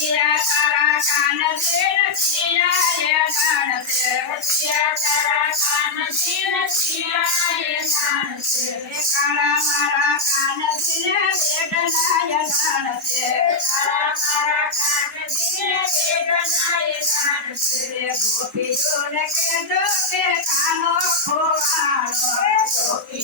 Yeah. ഗോപിയുടെ കാനോ പോവാണോ ഗോപി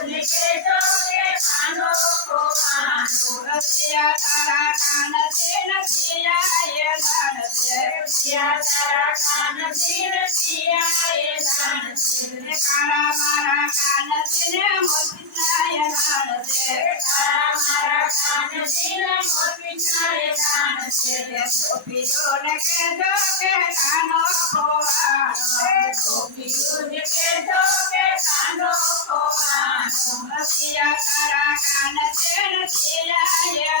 તારા કાન દિન પિયા એ દાન પિયા તારા કાન દિન પિયા એ દાન કાળા મારા કાન દિન મોતીનાય દાન કાળા મારા કાન દિન મોતીનાય દાન ગોપીઓ ને કે દો કે કાનો ખોવાનો ગોપીઓ ને કે દો કે કાનો ખોવાનો પિયા તારા કાન દિન પિયા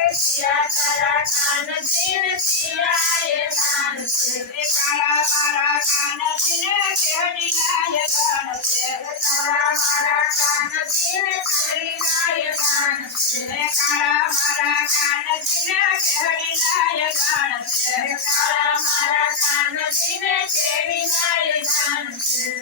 ചെടിയായ കാണത്തിനെ ചെടിയായ കാണത്തിനെ കളമര കാണത്തിനെ ചെടിയായ കാണത്തിനെ കളമര കാണത്തിനെ ചെടിയായ കാണത്തിൽ